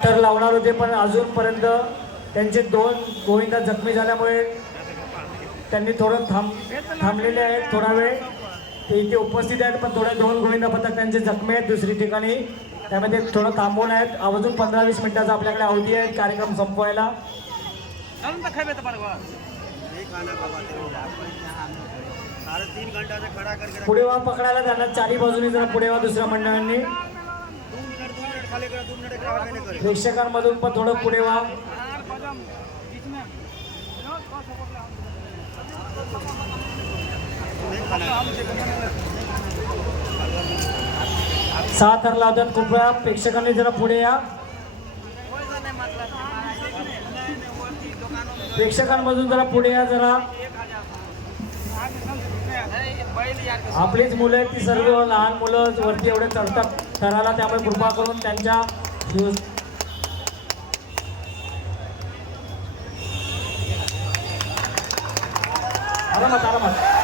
तर लावणार होते पण अजूनपर्यंत त्यांचे 2 गोविंदा जखमी झाल्यामुळे त्यांनी थोडं थांबलेले आहेत. थोडा वेळ ते इथे उपस्थित आहेत पण थोडे 2 गोविंदा पथक त्यांचे जखमी आहेत दुसरी ठिकाणी, त्यामध्ये थोडं थांबवून आहेत. अजून 15-20 मिनिटाचा आपल्याकडे अवधी आहे कार्यक्रम संपवायला. पुढे वा पकडायला त्यांना चारी बाजूने जरा पुढे वा दुसऱ्या मंडळांनी. प्रेक्षकांमधून पण थोडं पुढे व्हा. 6 थर लावतात. खूप वेळा प्रेक्षकांनी जरा पुढे या. प्रेक्षकांमधून जरा पुढे या. जरा आपलीच मुलं आहेत ती सर्व लहान मुलं वरती एवढे चढतात थराला, त्यामुळे कृपा करून त्यांच्या आरामात